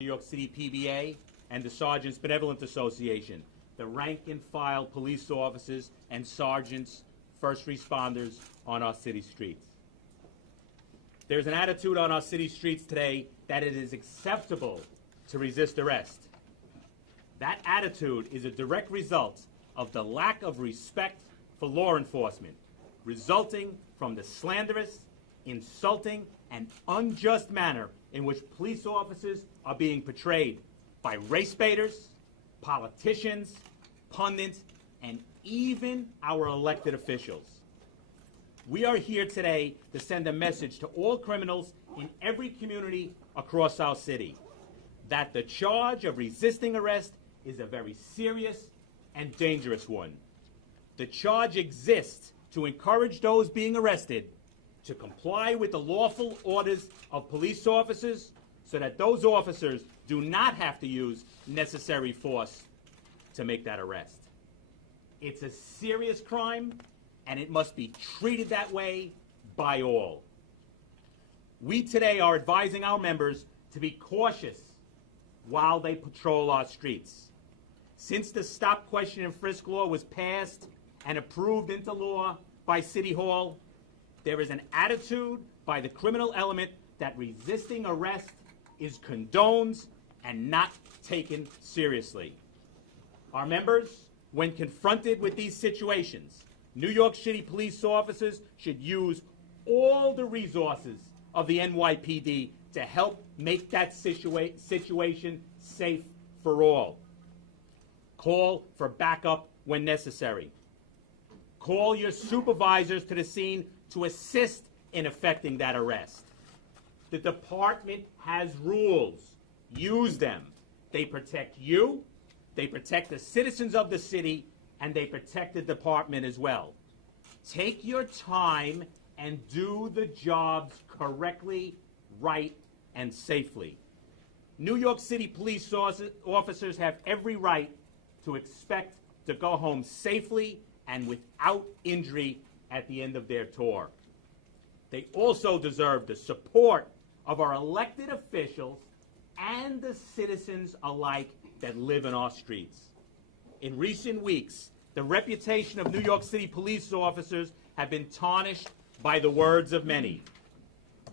New York City PBA and the Sergeants Benevolent Association, the rank and file police officers and sergeants, first responders on our city streets. There's an attitude on our city streets today that it is acceptable to resist arrest. That attitude is a direct result of the lack of respect for law enforcement, resulting from the slanderous, insulting, and unjust manner in which police officers are being portrayed by race baiters, politicians, pundits, and even our elected officials. We are here today to send a message to all criminals in every community across our city that the charge of resisting arrest is a very serious and dangerous one. The charge exists to encourage those being arrested to comply with the lawful orders of police officers so that those officers do not have to use necessary force to make that arrest. It's a serious crime, and it must be treated that way by all. We today are advising our members to be cautious while they patrol our streets. Since the Stop, Question, and Frisk law was passed and approved into law by City Hall, there is an attitude by the criminal element that resisting arrest is condoned and not taken seriously. Our members, when confronted with these situations, New York City police officers should use all the resources of the NYPD to help make that situation safe for all. Call for backup when necessary. Call your supervisors to the scene to assist in effecting that arrest. The department has rules. Use them. They protect you, they protect the citizens of the city, and they protect the department as well. Take your time and do the jobs correctly, right, and safely. New York City police officers have every right to expect to go home safely and without injury at the end of their tour. They also deserve the support of our elected officials and the citizens alike that live in our streets. In recent weeks, the reputation of New York City police officers have been tarnished by the words of many.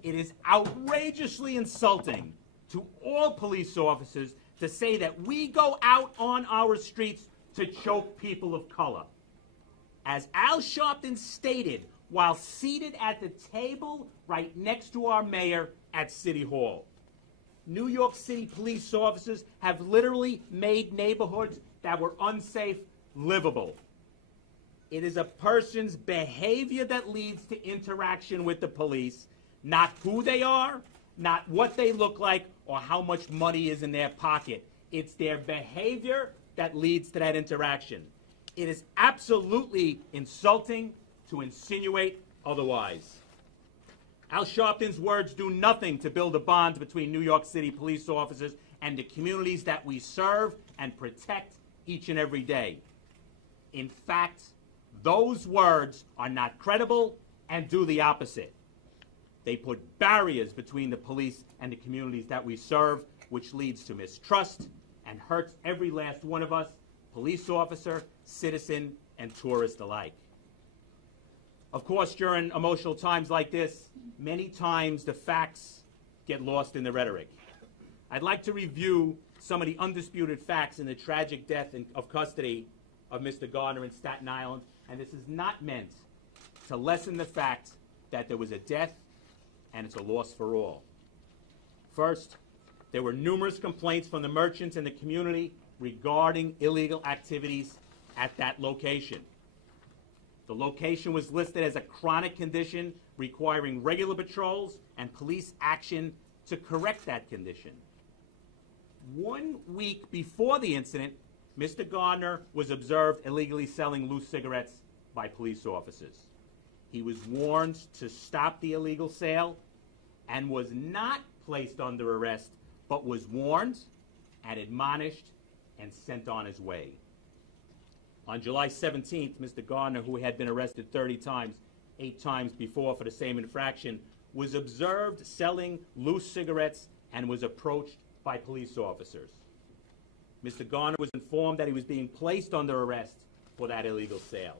It is outrageously insulting to all police officers to say that we go out on our streets to choke people of color. As Al Sharpton stated while seated at the table right next to our mayor at City Hall, New York City police officers have literally made neighborhoods that were unsafe livable. It is a person's behavior that leads to interaction with the police, not who they are, not what they look like, or how much money is in their pocket. It's their behavior that leads to that interaction. It is absolutely insulting to insinuate otherwise. Al Sharpton's words do nothing to build a bond between New York City police officers and the communities that we serve and protect each and every day. In fact, those words are not credible and do the opposite. They put barriers between the police and the communities that we serve, which leads to mistrust and hurts every last one of us, police officer, citizen, and tourist alike. Of course, during emotional times like this, many times the facts get lost in the rhetoric. I'd like to review some of the undisputed facts in the tragic death of custody of Mr. Gardner in Staten Island, and this is not meant to lessen the fact that there was a death and it's a loss for all. First, there were numerous complaints from the merchants and the community regarding illegal activities at that location. The location was listed as a chronic condition requiring regular patrols and police action to correct that condition. 1 week before the incident, Mr. Gardner was observed illegally selling loose cigarettes by police officers. He was warned to stop the illegal sale and was not placed under arrest, but was warned and admonished and sent on his way. On July 17th, Mr. Gardner, who had been arrested 30 times, 8 times before for the same infraction, was observed selling loose cigarettes and was approached by police officers. Mr. Garner was informed that he was being placed under arrest for that illegal sale.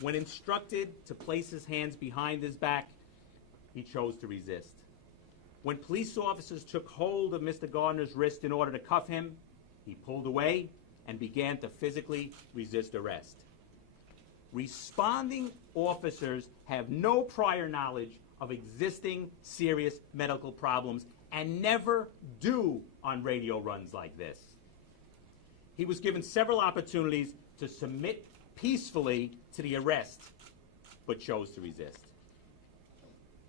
When instructed to place his hands behind his back, he chose to resist. When police officers took hold of Mr. Gardner's wrist in order to cuff him, he pulled away and began to physically resist arrest. Responding officers have no prior knowledge of existing serious medical problems and never do on radio runs like this. He was given several opportunities to submit peacefully to the arrest, but chose to resist.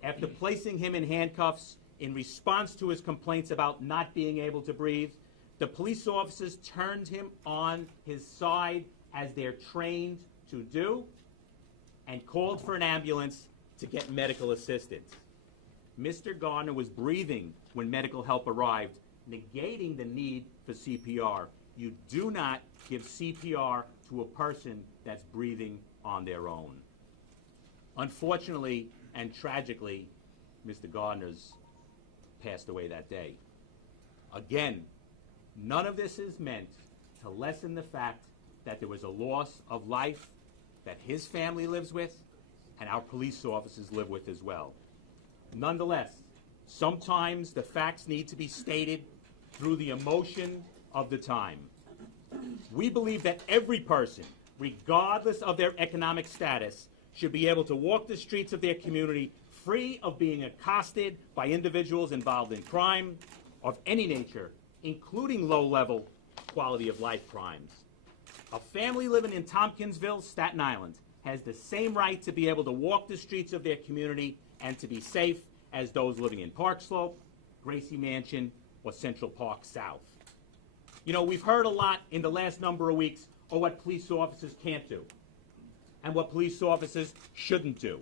After placing him in handcuffs in response to his complaints about not being able to breathe, the police officers turned him on his side as they're trained to do and called for an ambulance to get medical assistance. Mr. Garner was breathing when medical help arrived, negating the need for CPR. You do not give CPR to a person that's breathing on their own. Unfortunately and tragically, Mr. Gardner's passed away that day. Again, none of this is meant to lessen the fact that there was a loss of life that his family lives with and our police officers live with as well. Nonetheless, sometimes the facts need to be stated through the emotion of the time. We believe that every person, regardless of their economic status, should be able to walk the streets of their community free of being accosted by individuals involved in crime of any nature, including low-level quality of life crimes. A family living in Tompkinsville, Staten Island, has the same right to be able to walk the streets of their community and to be safe as those living in Park Slope, Gracie Mansion, or Central Park South. You know, we've heard a lot in the last number of weeks of what police officers can't do and what police officers shouldn't do.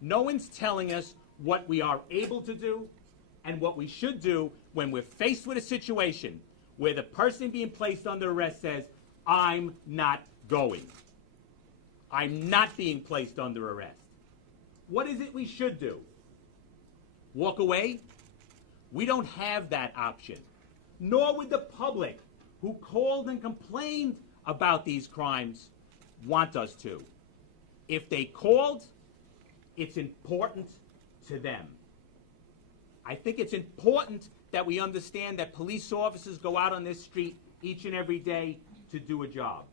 No one's telling us what we are able to do and what we should do when we're faced with a situation where the person being placed under arrest says, I'm not going. I'm not being placed under arrest. What is it we should do? Walk away? We don't have that option. Nor would the public who called and complained about these crimes want us to. If they called, it's important to them. I think it's important that we understand that police officers go out on this street each and every day to do a job.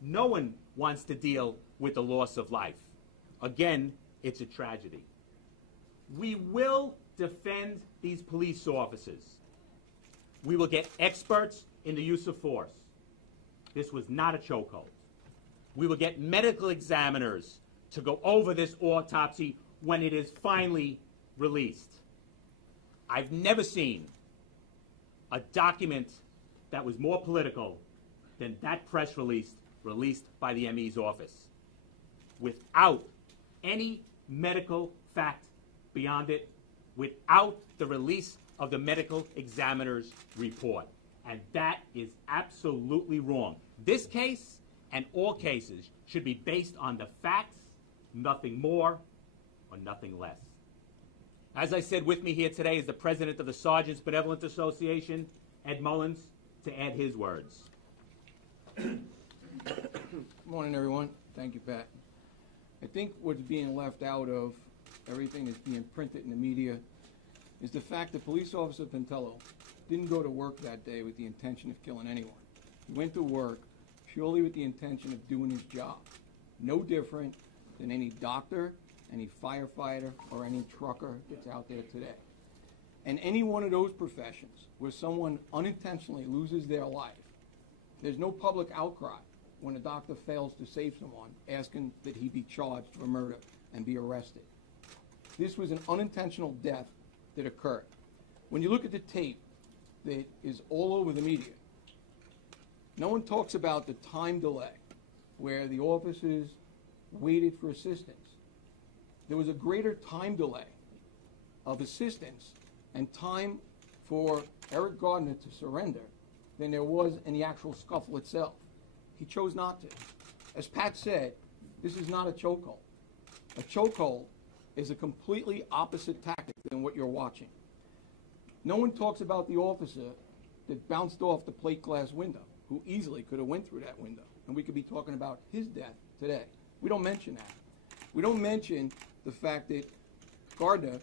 No one wants to deal with the loss of life. Again, it's a tragedy. We will defend these police officers. We will get experts in the use of force. This was not a chokehold. We will get medical examiners to go over this autopsy when it is finally released. I've never seen a document that was more political than that press release released by the ME's office, without any medical fact beyond it, without the release of the medical examiner's report. And that is absolutely wrong. This case and all cases should be based on the facts, nothing more or nothing less. As I said, with me here today is the president of the Sergeants Benevolent Association, Ed Mullins, to add his words. Good morning, everyone. Thank you, Pat. I think what's being left out of everything that's being printed in the media is the fact that Police Officer Pintello didn't go to work that day with the intention of killing anyone. He went to work purely with the intention of doing his job. No different than any doctor, any firefighter, or any trucker that's out there today. And any one of those professions where someone unintentionally loses their life, there's no public outcry when a doctor fails to save someone, asking that he be charged for murder and be arrested. This was an unintentional death that occurred. When you look at the tape that is all over the media, no one talks about the time delay where the officers waited for assistance. There was a greater time delay of assistance and time for Eric Gardner to surrender than there was in the actual scuffle itself. He chose not to. As Pat said, this is not a chokehold. A chokehold is a completely opposite tactic than what you're watching. No one talks about the officer that bounced off the plate glass window, who easily could have went through that window. And we could be talking about his death today. We don't mention that. We don't mention the fact that Gardner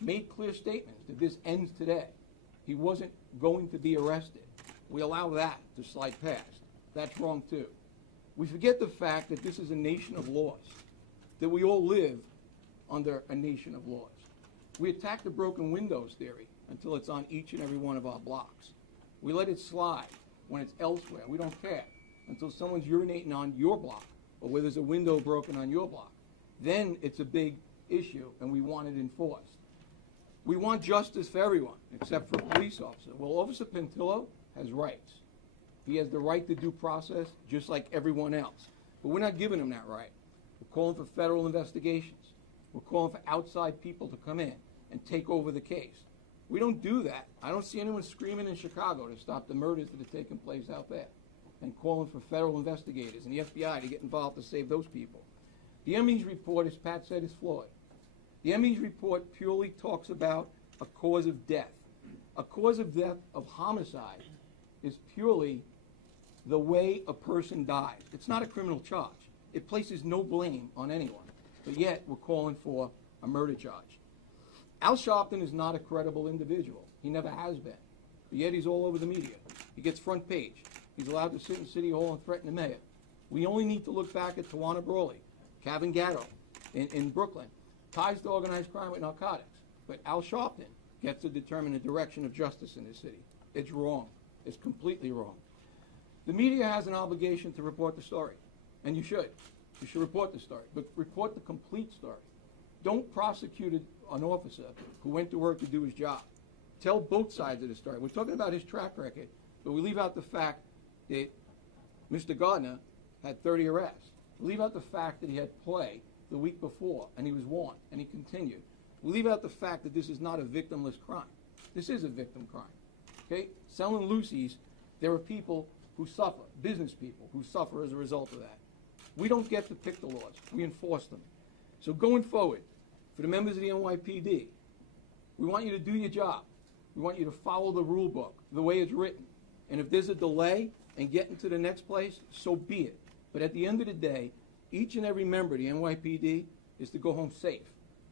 made clear statements that this ends today. He wasn't going to be arrested. We allow that to slide past. That's wrong too. We forget the fact that this is a nation of laws, that we all live under a nation of laws. We attack the broken windows theory until it's on each and every one of our blocks. We let it slide when it's elsewhere. We don't care until someone's urinating on your block or where there's a window broken on your block. Then it's a big issue and we want it enforced. We want justice for everyone except for a police officer. Well, Officer Pentillo has rights. He has the right to due process just like everyone else. But we're not giving him that right. We're calling for federal investigations. We're calling for outside people to come in and take over the case. We don't do that. I don't see anyone screaming in Chicago to stop the murders that are taking place out there and calling for federal investigators and the FBI to get involved to save those people. The ME's report, as Pat said, is flawed. The ME's report purely talks about a cause of death. A cause of death of homicide is purely the way a person dies. It's not a criminal charge. It places no blame on anyone. But yet, we're calling for a murder charge. Al Sharpton is not a credible individual. He never has been. But yet, he's all over the media. He gets front page. He's allowed to sit in City Hall and threaten the mayor. We only need to look back at Tawana Brawley, Kevin Gatto in Brooklyn, ties to organized crime with narcotics. But Al Sharpton gets to determine the direction of justice in this city. It's wrong. It's completely wrong. The media has an obligation to report the story, and you should. You should report the story, but report the complete story. Don't prosecute an officer who went to work to do his job. Tell both sides of the story. We're talking about his track record, but we leave out the fact that Mr. Gardner had 30 arrests. We leave out the fact that he had play the week before, and he was warned, and he continued. We leave out the fact that this is not a victimless crime. This is a victim crime. Okay? Selling loosies, there are people who suffer, business people who suffer as a result of that. We don't get to pick the laws. We enforce them. So going forward, for the members of the NYPD, we want you to do your job. We want you to follow the rule book, the way it's written. And if there's a delay in getting to the next place, so be it. But at the end of the day, each and every member of the NYPD is to go home safe.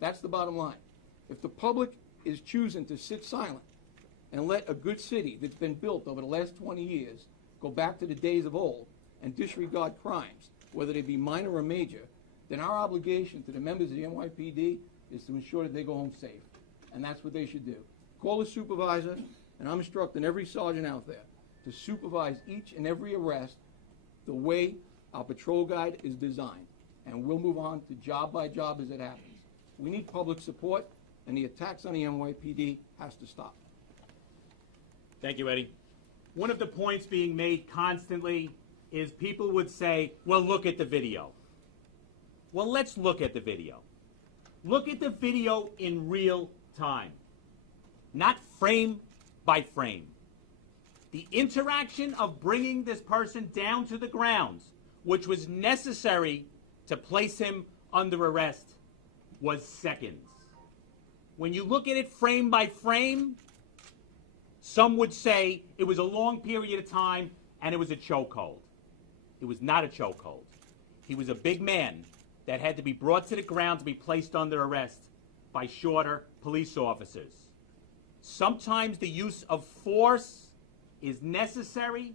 That's the bottom line. If the public is choosing to sit silent and let a good city that's been built over the last 20 years go back to the days of old and disregard crimes, whether they be minor or major, then our obligation to the members of the NYPD is to ensure that they go home safe. And that's what they should do. Call the supervisor, and I'm instructing every sergeant out there to supervise each and every arrest the way our patrol guide is designed. And we'll move on to job by job as it happens. We need public support, and the attacks on the NYPD has to stop. Thank you, Eddie. One of the points being made constantly is people would say, well, look at the video. Well, let's look at the video. Look at the video in real time, not frame by frame. The interaction of bringing this person down to the ground, which was necessary to place him under arrest, was seconds. When you look at it frame by frame, some would say it was a long period of time and it was a chokehold. It was not a chokehold. He was a big man that had to be brought to the ground to be placed under arrest by shorter police officers. Sometimes the use of force is necessary,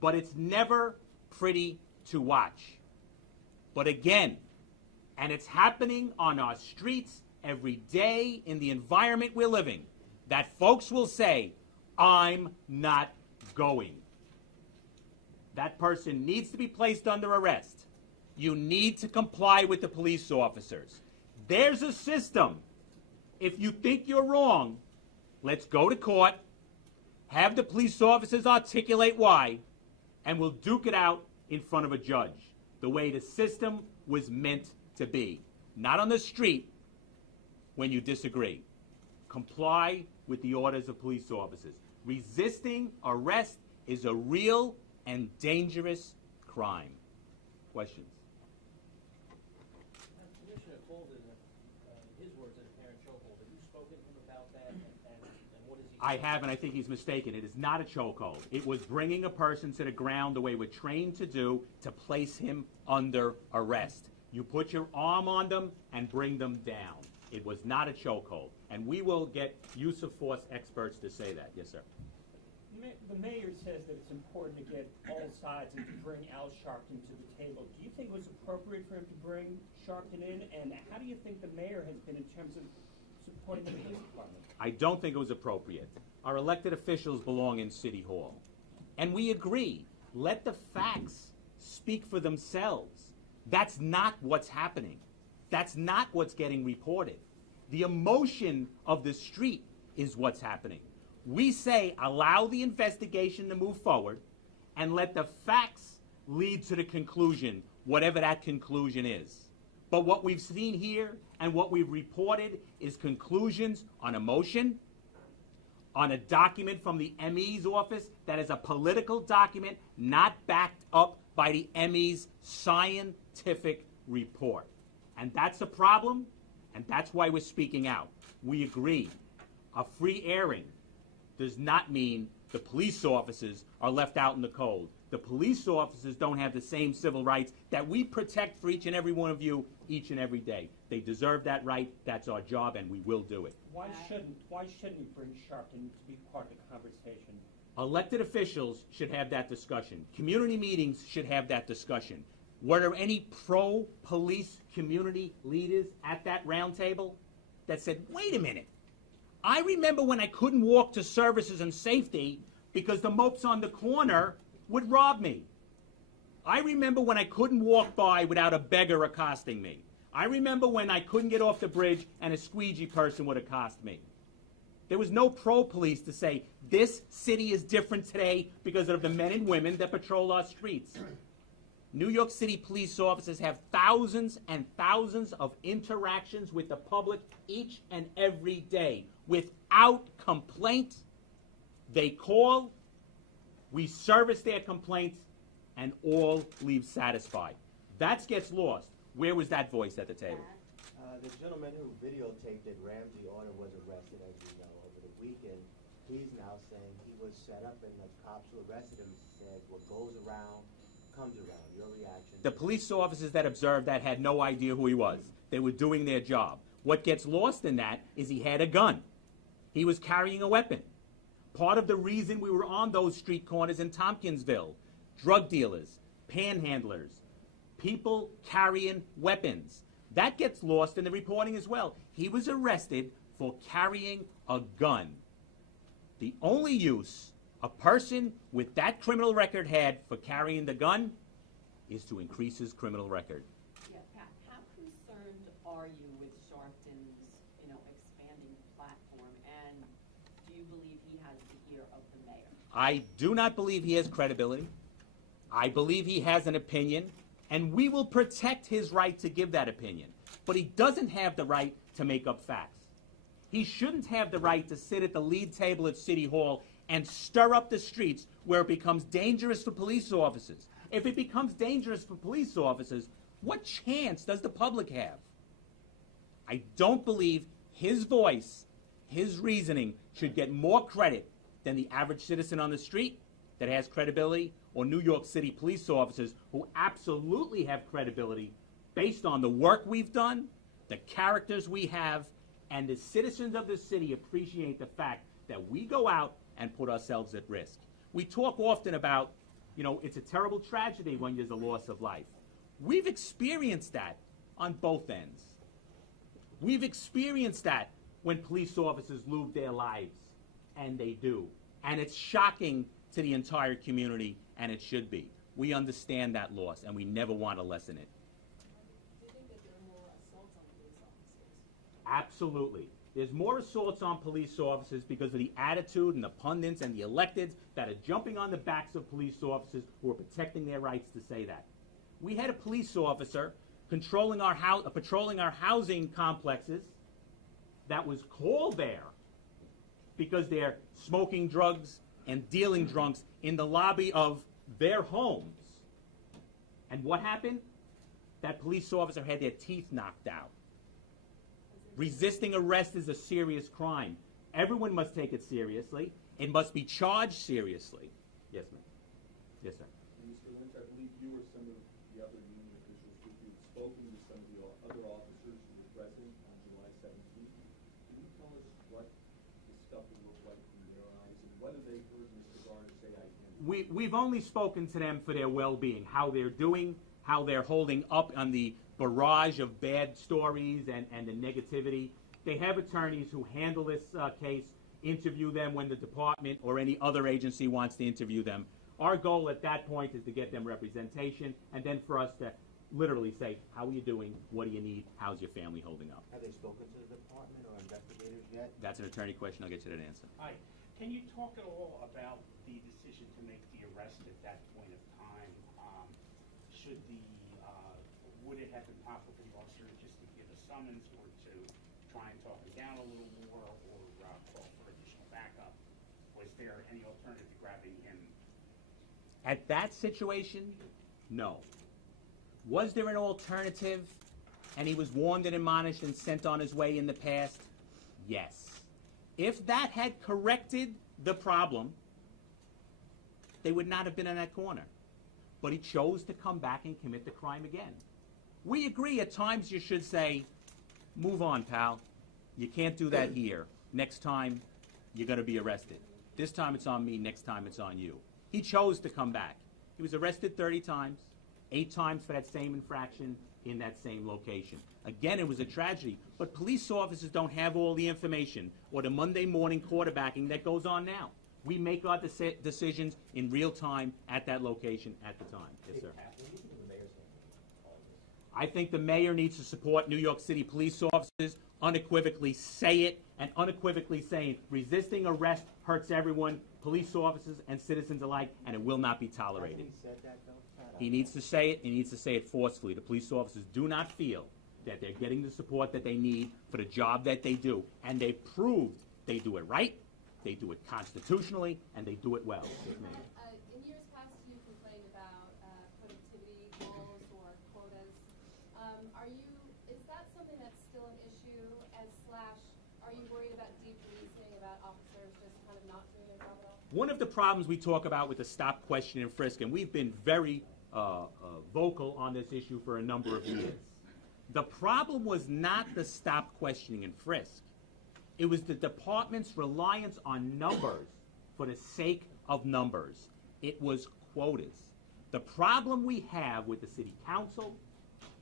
but it's never pretty to watch. But again, and it's happening on our streets every day in the environment we're living, that folks will say, I'm not going. That person needs to be placed under arrest. You need to comply with the police officers. There's a system. If you think you're wrong, let's go to court, have the police officers articulate why, and we'll duke it out in front of a judge, the way the system was meant to be. Not on the street when you disagree. Comply with the orders of police officers. Resisting arrest is a real and dangerous crime. Questions? Commissioner called it, his words, an apparent chokehold. Have you spoken to him about that, and what has he I have, and I think he's mistaken. It is not a chokehold. It was bringing a person to the ground the way we're trained to do to place him under arrest. You put your arm on them and bring them down. It was not a chokehold. And we will get use of force experts to say that. Yes, sir. The mayor says that it's important to get all sides and to bring Al Sharpton to the table. Do you think it was appropriate for him to bring Sharpton in? And how do you think the mayor has been in terms of supporting the police department? I don't think it was appropriate. Our elected officials belong in City Hall. And we agree. Let the facts speak for themselves. That's not what's happening. That's not what's getting reported. The emotion of the street is what's happening. We say allow the investigation to move forward and let the facts lead to the conclusion, whatever that conclusion is. But what we've seen here and what we've reported is conclusions on emotion, on a document from the ME's office that is a political document not backed up by the ME's scientific report. And that's a problem, and that's why we're speaking out. We agree. A free airing does not mean the police officers are left out in the cold. The police officers don't have the same civil rights that we protect for each and every one of you each and every day. They deserve that right. That's our job, and we will do it. Why shouldn't we bring Sharpton to be part of the conversation? Elected officials should have that discussion. Community meetings should have that discussion. Were there any pro-police community leaders at that round table that said, wait a minute, I remember when I couldn't walk to services and safety because the mopes on the corner would rob me. I remember when I couldn't walk by without a beggar accosting me. I remember when I couldn't get off the bridge and a squeegee person would accost me. There was no pro-police to say, this city is different today because of the men and women that patrol our streets. New York City police officers have thousands and thousands of interactions with the public each and every day. Without complaint, they call, we service their complaints, and all leave satisfied. That gets lost. Where was that voice at the table? The gentleman who videotaped it, Ramsey Order, was arrested, as you know, over the weekend. He's now saying he was set up and the cops who arrested him said what goes around comes around. Your reaction? The police officers that observed that had no idea who he was. They were doing their job. What gets lost in that is he had a gun. He was carrying a weapon. Part of the reason we were on those street corners in Tompkinsville, drug dealers, panhandlers, people carrying weapons. That gets lost in the reporting as well. He was arrested for carrying a gun. The only use a person with that criminal record had for carrying the gun is to increase his criminal record. Yeah, Pat, how concerned are you with Sharpton's, expanding platform, and do you believe he has the ear of the mayor? I do not believe he has credibility. I believe he has an opinion, and we will protect his right to give that opinion. But he doesn't have the right to make up facts. He shouldn't have the right to sit at the lead table at City Hall and stir up the streets where it becomes dangerous for police officers. If it becomes dangerous for police officers, what chance does the public have? I don't believe his voice, his reasoning, should get more credit than the average citizen on the street that has credibility, or New York City police officers who absolutely have credibility based on the work we've done, the characters we have, and the citizens of the city appreciate the fact that we go out and put ourselves at risk. We talk often about, it's a terrible tragedy when there's a loss of life. We've experienced that on both ends. We've experienced that when police officers lose their lives, and they do. And it's shocking to the entire community, and it should be. We understand that loss, and we never want to lessen it. Do you think that there are more assaults on police officers? Absolutely. There's more assaults on police officers because of the attitude and the pundits and the electeds that are jumping on the backs of police officers who are protecting their rights to say that. We had a police officer patrolling our housing complexes that was called there because they're smoking drugs and dealing drunks in the lobby of their homes. And what happened? That police officer had their teeth knocked out. Resisting arrest is a serious crime. Everyone must take it seriously. It must be charged seriously. Yes, ma'am. Yes, sir. And Mr. Lynch, I believe you or some of the other union officials who have spoken to some of the other officers who were present on July 17th. Can you tell us what the scuffle looked like from their eyes and whether they heard Mr. Garner say, I can? We've only spoken to them for their well-being, how they're doing, how they're holding up on the barrage of bad stories and the negativity. They have attorneys who handle this case, interview them when the department or any other agency wants to interview them. Our goal at that point is to get them representation and then for us to literally say, how are you doing? What do you need? How's your family holding up? Have they spoken to the department or investigators yet? That's an attorney question. I'll get you that answer. Hi. Can you talk at all about the decision to make the arrest at that point of time? Would it have been possible for the officer just to give a summons or to try and talk him down a little more or call for additional backup? Was there any alternative to grabbing him? At that situation, no. Was there an alternative and he was warned and admonished and sent on his way in the past? Yes. If that had corrected the problem, they would not have been in that corner. But he chose to come back and commit the crime again. We agree at times you should say, move on, pal. You can't do that here. Next time, you're going to be arrested. This time it's on me, next time it's on you. He chose to come back. He was arrested 30 times, 8 times for that same infraction in that same location. Again, it was a tragedy, but police officers don't have all the information or the Monday morning quarterbacking that goes on now. We make our decisions in real time at that location at the time. Yes, sir. I think the mayor needs to support New York City police officers, unequivocally say it, and unequivocally saying resisting arrest hurts everyone, police officers and citizens alike, and it will not be tolerated. Hasn't he said that, though? He needs to say it, and he needs to say it forcefully. The police officers do not feel that they're getting the support that they need for the job that they do, and they've proved they do it right, they do it constitutionally, and they do it well. Yes, ma'am. In years past, you complained about productivity goals or quotas. Is that something that's still an issue? And / are you worried about depolicing, about officers just kind of not doing their job at all? One of the problems we talk about with the stop, question, and frisk, and we've been very vocal on this issue for a number of years. The problem was not the stop, questioning, and frisk. It was the department's reliance on numbers for the sake of numbers. It was quotas. The problem we have with the city council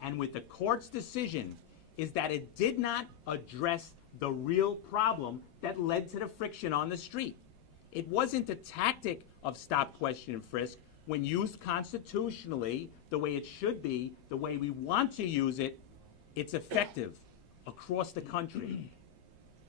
and with the court's decision is that it did not address the real problem that led to the friction on the street. It wasn't a tactic of stop, question, and frisk when used constitutionally the way it should be, the way we want to use it. It's effective across the country.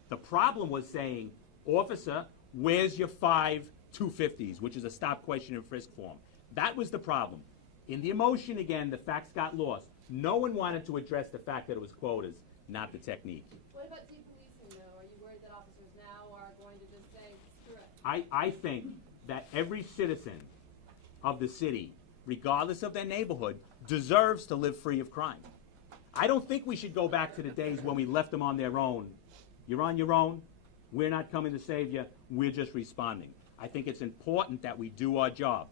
The problem was saying, officer, where's your 5 250s, which is a stop, question, and frisk form. That was the problem. In the emotion, again, the facts got lost. No one wanted to address the fact that it was quotas, not the technique. What about depolicing, though? Are you worried that officers now are going to just say, screw it? I think that every citizen of the city, regardless of their neighborhood, deserves to live free of crime. I don't think we should go back to the days when we left them on their own. You're on your own. We're not coming to save you. We're just responding. I think it's important that we do our job.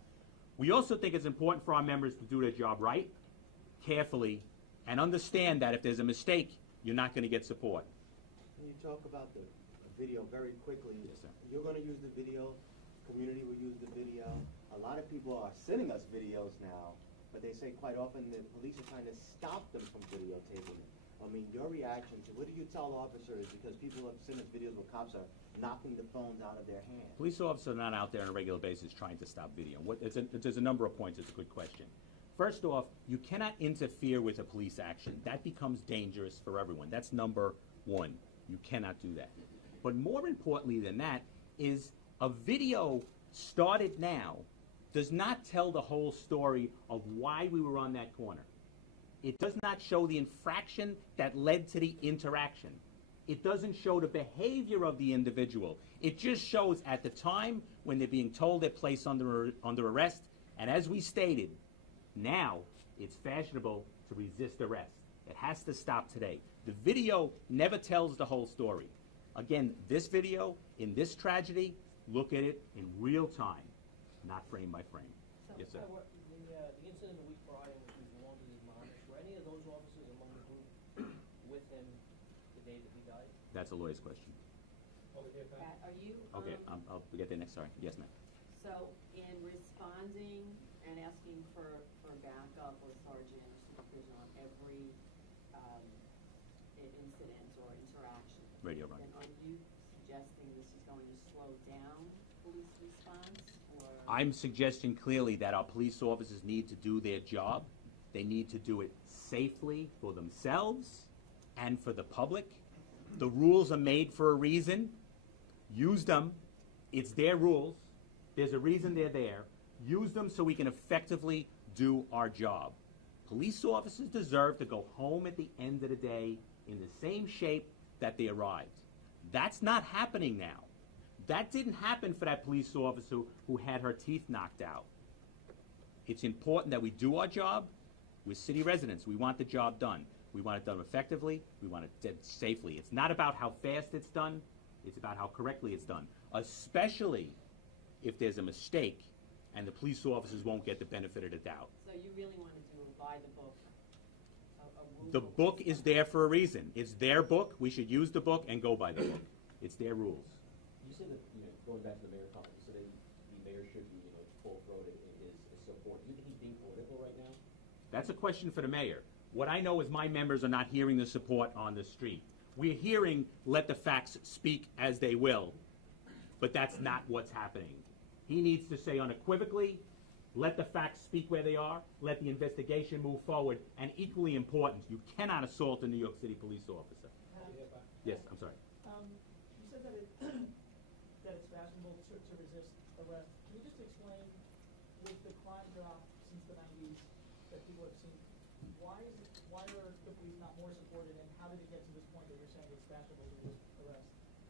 We also think it's important for our members to do their job right, carefully, and understand that if there's a mistake, you're not going to get support. Can you talk about the video very quickly? Yes, sir. You're going to use the video. Community will use the video. A lot of people are sending us videos now, but they say quite often the police are trying to stop them from videotaping it. I mean, your reaction to what do you tell officers, because people have sent us videos where cops are knocking the phones out of their hands? Police officers are not out there on a regular basis trying to stop video. There's a number of points. It's a good question. First off, you cannot interfere with a police action. That becomes dangerous for everyone. That's number one. You cannot do that. But more importantly than that is a video started now does not tell the whole story of why we were on that corner. It does not show the infraction that led to the interaction. It doesn't show the behavior of the individual. It just shows at the time when they're being told they're placed under arrest. And as we stated, now it's fashionable to resist arrest. It has to stop today. The video never tells the whole story. Again, this video, in this tragedy, look at it in real time, not frame by frame. Yes, sir. The incident a week prior, which was wrongly admonished, were any of those officers among the group with him the day that he died? That's a lawyer's question. Pat, are you? Okay, I'll get there next, sorry. Yes, ma'am. So in responding and asking for backup or sergeant supervision on every incident or interaction, Radio run. then are you suggesting this is going to slow down police response, or? I'm suggesting clearly that our police officers need to do their job. They need to do it safely for themselves and for the public. The rules are made for a reason. Use them. It's their rules. There's a reason they're there. Use them so we can effectively do our job. Police officers deserve to go home at the end of the day in the same shape that they arrived. That's not happening now. That didn't happen for that police officer who had her teeth knocked out. It's important that we do our job. We're city residents. We want the job done. We want it done effectively. We want it done safely. It's not about how fast it's done. It's about how correctly it's done, especially if there's a mistake and the police officers won't get the benefit of the doubt. So you really want to do a by the book? The book is there for a reason. It's their book. We should use the book and go by the book. It's their rules. You said that, going back to the mayor comment, you said that the mayor should be, full-throated in his support. Do you think he's being political right now? That's a question for the mayor. What I know is my members are not hearing the support on the street. We're hearing let the facts speak as they will, but that's not what's happening. He needs to say unequivocally, let the facts speak where they are, let the investigation move forward, and equally important, you cannot assault a New York City police officer. Yes, I'm sorry. You said that that it's fashionable to resist arrest. Can you just explain, with the crime drop since the 90s that people have seen, why are the police not more supported, and how did it get to this point that you're saying it's fashionable to resist arrest?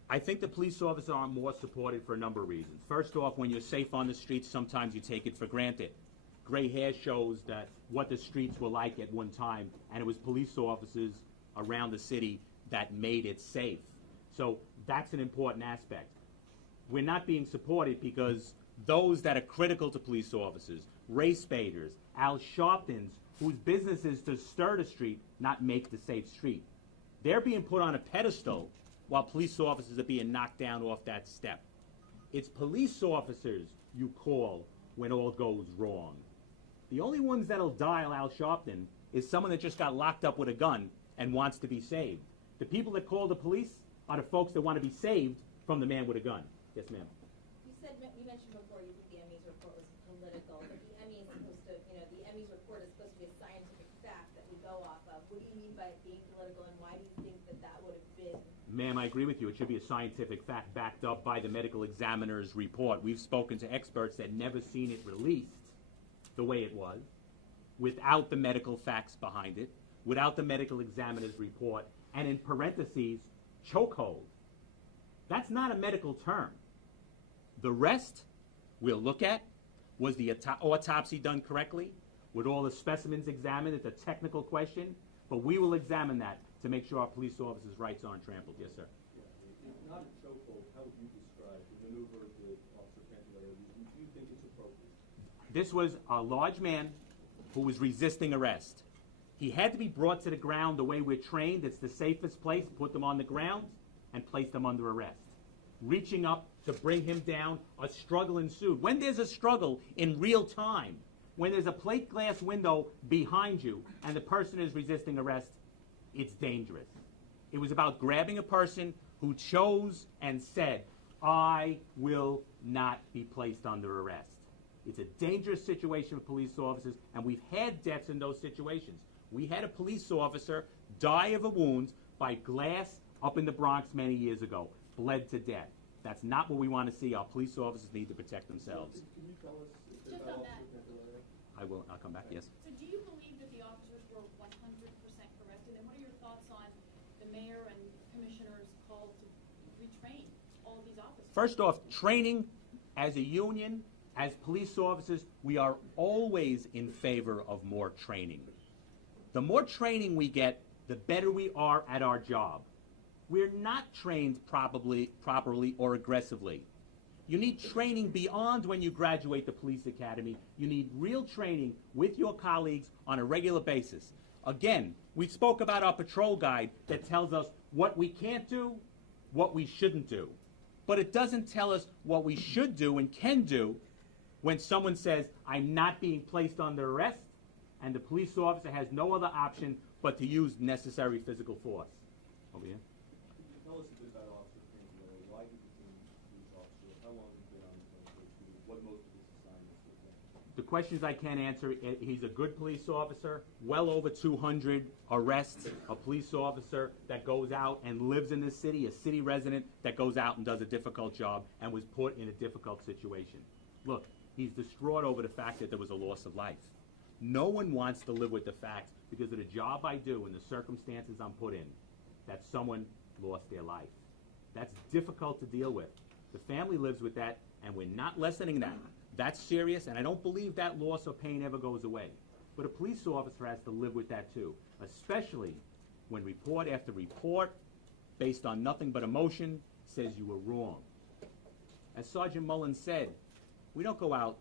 I think the police officers are more supported for a number of reasons. First off, when you're safe on the streets, sometimes you take it for granted. Gray hair shows that what the streets were like at one time, and it was police officers around the city that made it safe. So that's an important aspect. We're not being supported because those that are critical to police officers, race baiters, Al Sharptons, whose business is to stir the street, not make the safe street. They're being put on a pedestal while police officers are being knocked down off that step. It's police officers you call when all goes wrong. The only ones that'll dial Al Sharpton is someone that just got locked up with a gun and wants to be saved. The people that call the police are the folks that want to be saved from the man with a gun. Yes, ma'am. You mentioned before you think the Emmys report was political, but the Emmys supposed to, the Emmys report is supposed to be a scientific fact that we go off of. What do you mean by it being political, and why do you think that would have been? Ma'am, I agree with you. It should be a scientific fact backed up by the medical examiner's report. We've spoken to experts that never seen it released the way it was, without the medical facts behind it, without the medical examiner's report, and in parentheses, chokehold. That's not a medical term. The rest we'll look at. Was the autopsy done correctly? With all the specimens examined? It's a technical question, but we will examine that to make sure our police officers' rights aren't trampled. Yes, sir. Yeah, if not a chokehold, how would you describe the maneuver that Officer Cantilero used? Do you think it's appropriate? This was a large man who was resisting arrest. He had to be brought to the ground the way we're trained. It's the safest place. Put them on the ground and place them under arrest. Reaching up to bring him down, a struggle ensued. When there's a struggle in real time, when there's a plate glass window behind you and the person is resisting arrest, it's dangerous. It was about grabbing a person who chose and said, I will not be placed under arrest. It's a dangerous situation for police officers, and we've had deaths in those situations. We had a police officer die of a wound by glass up in the Bronx many years ago, bled to death. That's not what we want to see. Our police officers need to protect themselves. Can you tell us if Just that on Officer that. Cantilero? I'll come back, yes. So do you believe that the officers were 100% correct? And then what are your thoughts on the mayor and commissioner's call to retrain all of these officers? First off, training as a union, as police officers, we are always in favor of more training. The more training we get, the better we are at our job. We're not trained properly or aggressively. You need training beyond when you graduate the police academy. You need real training with your colleagues on a regular basis. Again, we spoke about our patrol guide that tells us what we can't do, what we shouldn't do. But it doesn't tell us what we should do and can do when someone says, I'm not being placed under arrest, and the police officer has no other option but to use necessary physical force. Over here. Tell us a bit about Officer Frank. Why did you become police officer? How long have you been on the military duty? What most of his assignments were like? The questions I can't answer. He's a good police officer, well over 200 arrests, a police officer that goes out and lives in this city, a city resident that goes out and does a difficult job and was put in a difficult situation. Look, he's distraught over the fact that there was a loss of life. No one wants to live with the fact, because of the job I do and the circumstances I'm put in, that someone lost their life. That's difficult to deal with. The family lives with that, and we're not lessening that. That's serious, and I don't believe that loss or pain ever goes away. But a police officer has to live with that too, especially when report after report, based on nothing but emotion, says you were wrong. As Sergeant Mullins said, we don't go out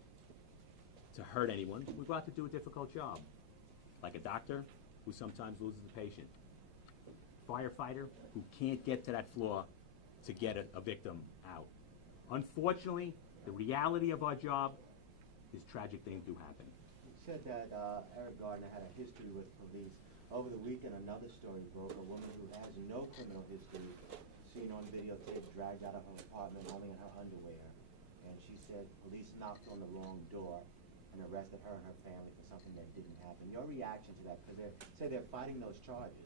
to hurt anyone. We go out to do a difficult job, like a doctor who sometimes loses a patient, firefighter who can't get to that floor to get a victim out. Unfortunately, the reality of our job is tragic things do happen. You said that Eric Gardner had a history with police. Over the weekend, another story broke. A woman who has no criminal history, seen on videotape, dragged out of her apartment only in her underwear. And she said police knocked on the wrong door and arrested her and her family for something that didn't happen. Your reaction to that, because they're fighting those charges.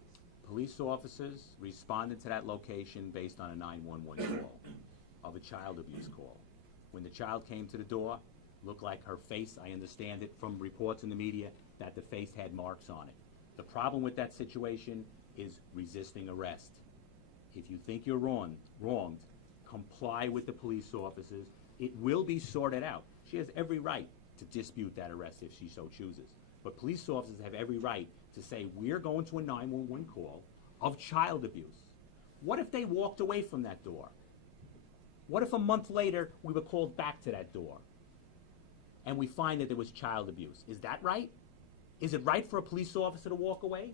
Police officers responded to that location based on a 911 call of a child abuse call. When the child came to the door, looked like her face, I understand it from reports in the media, that the face had marks on it. The problem with that situation is resisting arrest. If you think you're wronged, comply with the police officers. It will be sorted out. She has every right to dispute that arrest if she so chooses. But police officers have every right to say, we're going to a 911 call of child abuse. What if they walked away from that door? What if a month later we were called back to that door and we find that there was child abuse? Is that right? Is it right for a police officer to walk away?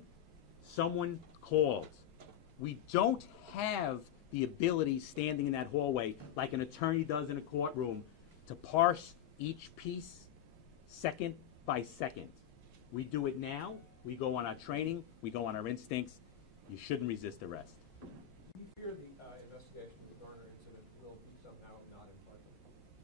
Someone called. We don't have the ability standing in that hallway like an attorney does in a courtroom to parse each piece second by second. We do it now. We go on our training. We go on our instincts. You shouldn't resist arrest. Do you fear the investigation of the Garner incident will be somehow not impartial?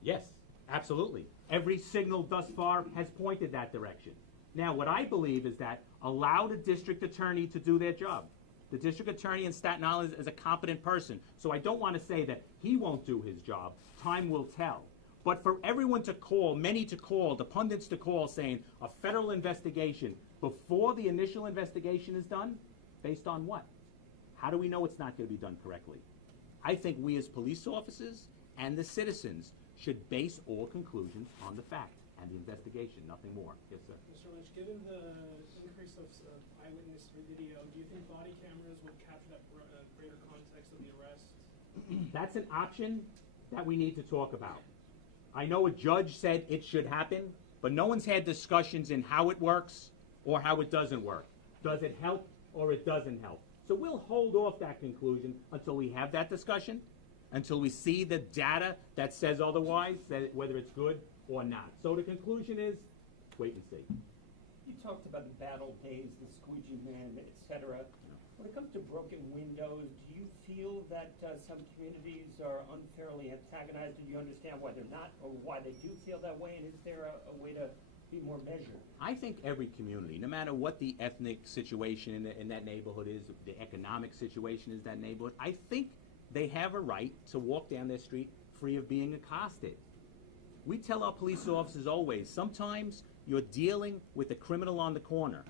Yes, absolutely. Every signal thus far has pointed that direction. Now, what I believe is that allow the district attorney to do their job. The district attorney in Staten Island is a competent person, so I don't want to say that he won't do his job. Time will tell. But for everyone to call, many to call, the pundits to call saying a federal investigation before the initial investigation is done, based on what? How do we know it's not going to be done correctly? I think we as police officers and the citizens should base all conclusions on the fact and the investigation, nothing more. Yes, sir. Mr. Lynch, given the increase of eyewitness video, do you think body cameras would capture that greater context of the arrest? That's an option that we need to talk about. I know a judge said it should happen, but no one's had discussions in how it works or how it doesn't work. Does it help or it doesn't help? So we'll hold off that conclusion until we have that discussion, until we see the data that says otherwise, that whether it's good or not. So the conclusion is, wait and see. You talked about the battle days, the squeegee man, etc. When it comes to broken windows, do you feel that some communities are unfairly antagonized? Do you understand why they're not, or why they do feel that way? And is there a way to be more measured? I think every community, no matter what the ethnic situation in that neighborhood is, the economic situation is that neighborhood, I think they have a right to walk down their street free of being accosted. We tell our police officers always, sometimes you're dealing with a criminal on the corner.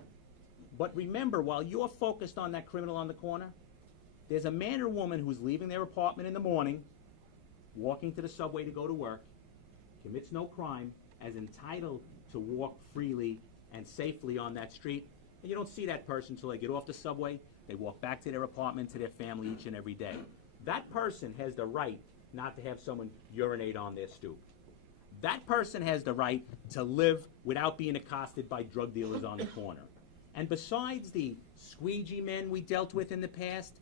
But remember, while you're focused on that criminal on the corner, there's a man or woman who's leaving their apartment in the morning, walking to the subway to go to work, commits no crime, as entitled to walk freely and safely on that street. And you don't see that person until they get off the subway, They walk back to their apartment, to their family each and every day. That person has the right not to have someone urinate on their stoop. That person has the right to live without being accosted by drug dealers on the corner. And besides the squeegee men we dealt with in the past,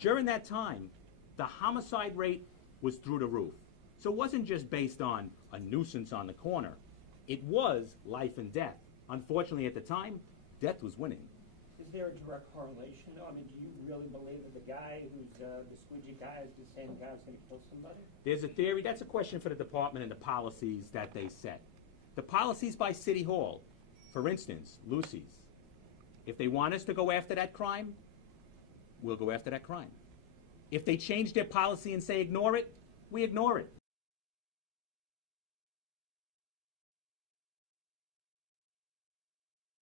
during that time, the homicide rate was through the roof. So it wasn't just based on a nuisance on the corner. It was life and death. Unfortunately, at the time, death was winning. Is there a direct correlation? I mean, do you really believe that the guy who's the squeegee guy is the same guy who's going to kill somebody? There's a theory. That's a question for the department and the policies that they set. The policies by City Hall, for instance, Lucy's. If they want us to go after that crime, we'll go after that crime. If they change their policy and say ignore it, we ignore it.